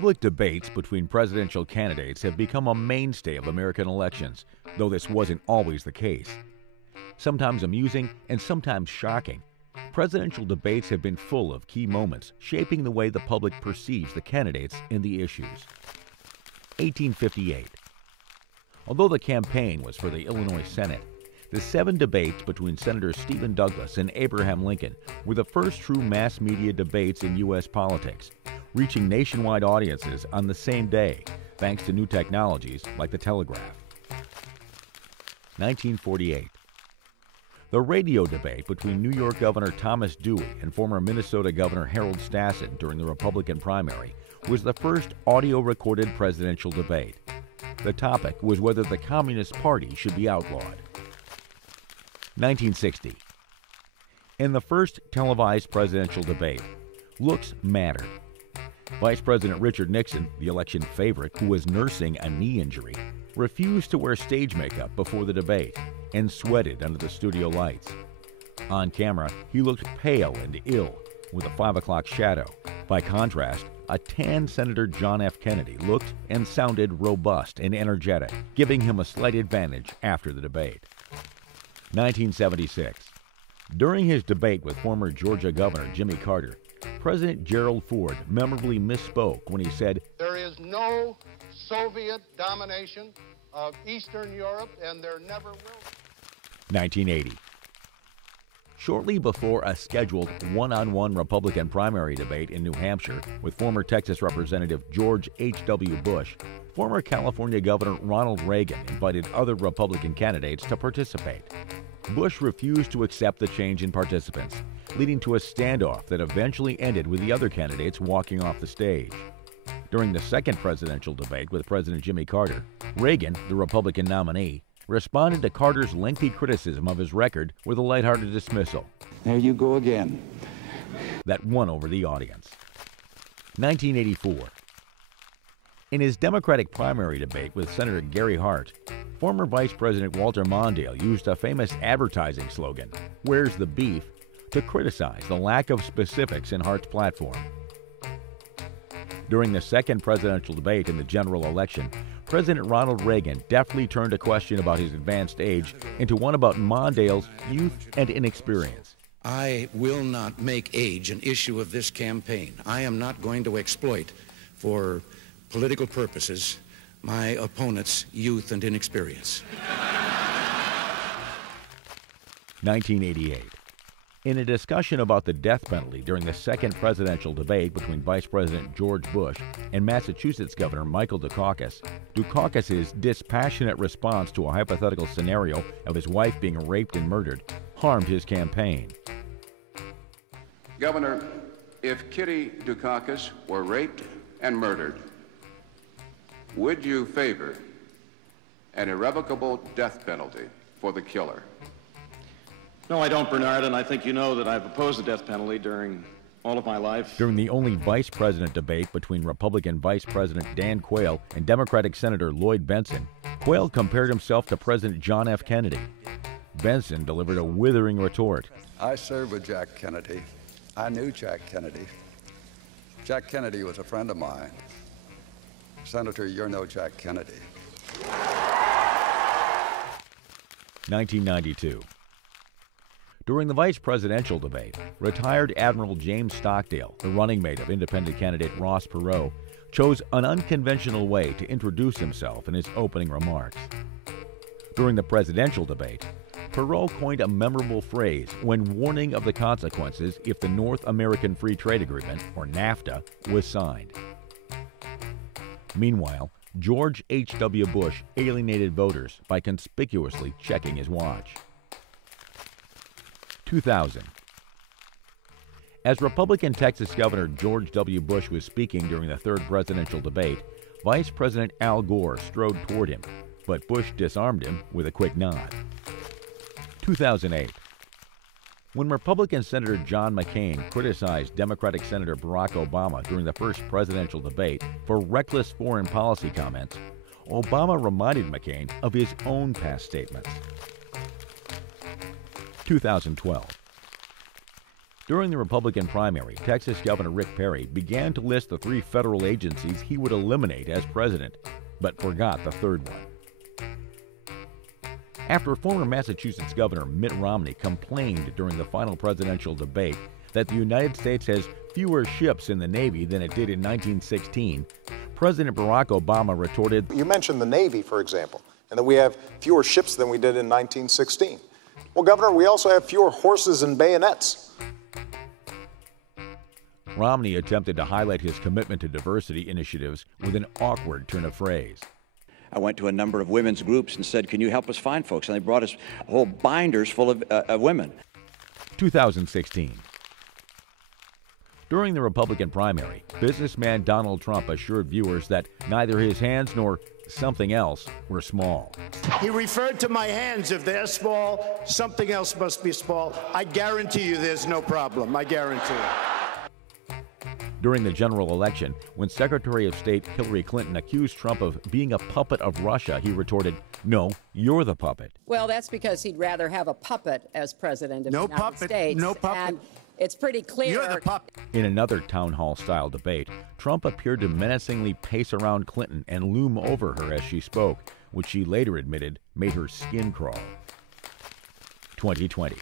Public debates between presidential candidates have become a mainstay of American elections, though this wasn't always the case. Sometimes amusing and sometimes shocking, presidential debates have been full of key moments shaping the way the public perceives the candidates and the issues. 1858. Although the campaign was for the Illinois Senate, the 7 debates between Senators Stephen Douglas and Abraham Lincoln were the first true mass media debates in U.S. politics, reaching nationwide audiences on the same day, thanks to new technologies like the telegraph. 1948. The radio debate between New York Governor Thomas Dewey and former Minnesota Governor Harold Stassen during the Republican primary was the first audio-recorded presidential debate. The topic was whether the Communist Party should be outlawed. 1960. In the first televised presidential debate, looks mattered. Vice President Richard Nixon, the election favorite who was nursing a knee injury, refused to wear stage makeup before the debate and sweated under the studio lights. On camera, he looked pale and ill, with a 5 o'clock shadow. By contrast, a tan Senator John F. Kennedy looked and sounded robust and energetic, giving him a slight advantage after the debate. 1976. During his debate with former Georgia Governor Jimmy Carter, President Gerald Ford memorably misspoke when he said, "There is no Soviet domination of Eastern Europe, and there never will be." 1980. Shortly before a scheduled one-on-one Republican primary debate in New Hampshire with former Texas Representative George H.W. Bush, former California Governor Ronald Reagan invited other Republican candidates to participate. Bush refused to accept the change in participants, leading to a standoff that eventually ended with the other candidates walking off the stage. During the second presidential debate with President Jimmy Carter, Reagan, the Republican nominee, responded to Carter's lengthy criticism of his record with a lighthearted dismissal. "There you go again." That won over the audience. 1984. In his Democratic primary debate with Senator Gary Hart, former Vice President Walter Mondale used a famous advertising slogan, "Where's the beef?" to criticize the lack of specifics in Hart's platform. During the second presidential debate in the general election, President Ronald Reagan deftly turned a question about his advanced age into one about Mondale's youth and inexperience. "I will not make age an issue of this campaign. I am not going to exploit, for political purposes, my opponent's youth and inexperience." 1988. In a discussion about the death penalty during the second presidential debate between Vice President George Bush and Massachusetts Governor Michael Dukakis's dispassionate response to a hypothetical scenario of his wife being raped and murdered harmed his campaign. "Governor, if Kitty Dukakis were raped and murdered, would you favor an irrevocable death penalty for the killer?" No, I don't, Bernard, and I think you know that I've opposed the death penalty during all of my life. During the only vice president debate between Republican Vice President Dan Quayle and Democratic Senator Lloyd Bentsen, Quayle compared himself to President John F. Kennedy. Bentsen delivered a withering retort. "I served with Jack Kennedy. I knew Jack Kennedy. Jack Kennedy was a friend of mine. Senator, you're no Jack Kennedy." 1992. During the vice presidential debate, retired Admiral James Stockdale, the running mate of independent candidate Ross Perot, chose an unconventional way to introduce himself in his opening remarks. During the presidential debate, Perot coined a memorable phrase when warning of the consequences if the North American Free Trade Agreement, or NAFTA, was signed. Meanwhile, George H.W. Bush alienated voters by conspicuously checking his watch. 2000. As Republican Texas Governor George W. Bush was speaking during the third presidential debate, Vice President Al Gore strode toward him, but Bush disarmed him with a quick nod. 2008. When Republican Senator John McCain criticized Democratic Senator Barack Obama during the first presidential debate for reckless foreign policy comments, Obama reminded McCain of his own past statements. 2012. During the Republican primary, Texas Governor Rick Perry began to list the 3 federal agencies he would eliminate as president, but forgot the third one. After former Massachusetts Governor Mitt Romney complained during the final presidential debate that the United States has fewer ships in the Navy than it did in 1916, President Barack Obama retorted, "You mentioned the Navy, for example, and that we have fewer ships than we did in 1916. Well, Governor, we also have fewer horses and bayonets." Romney attempted to highlight his commitment to diversity initiatives with an awkward turn of phrase. I went to a number of women's groups and said, "Can you help us find folks?" And they brought us whole binders full of women. 2016. During the Republican primary, businessman Donald Trump assured viewers that neither his hands nor something else were small. He referred to my hands. If they're small, something else must be small. I guarantee you there's no problem. I guarantee it. During the general election, when Secretary of State Hillary Clinton accused Trump of being a puppet of Russia, he retorted, "No, you're the puppet." Well, that's because he'd rather have a puppet as president of the United States. No puppet. And it's pretty clear. You're the puppet. In another town hall-style debate, Trump appeared to menacingly pace around Clinton and loom over her as she spoke, which she later admitted made her skin crawl. 2020.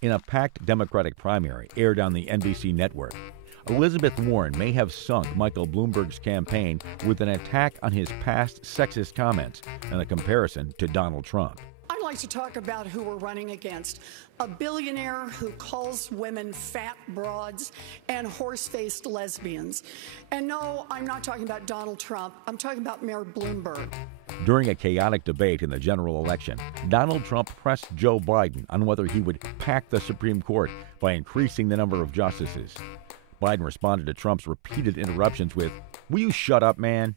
In a packed Democratic primary aired on the NBC network, Elizabeth Warren may have sunk Michael Bloomberg's campaign with an attack on his past sexist comments and a comparison to Donald Trump. I'd like to talk about who we're running against. A billionaire who calls women fat broads and horse-faced lesbians. And no, I'm not talking about Donald Trump. I'm talking about Mayor Bloomberg. During a chaotic debate in the general election, Donald Trump pressed Joe Biden on whether he would pack the Supreme Court by increasing the number of justices. Biden responded to Trump's repeated interruptions with, "Will you shut up, man?"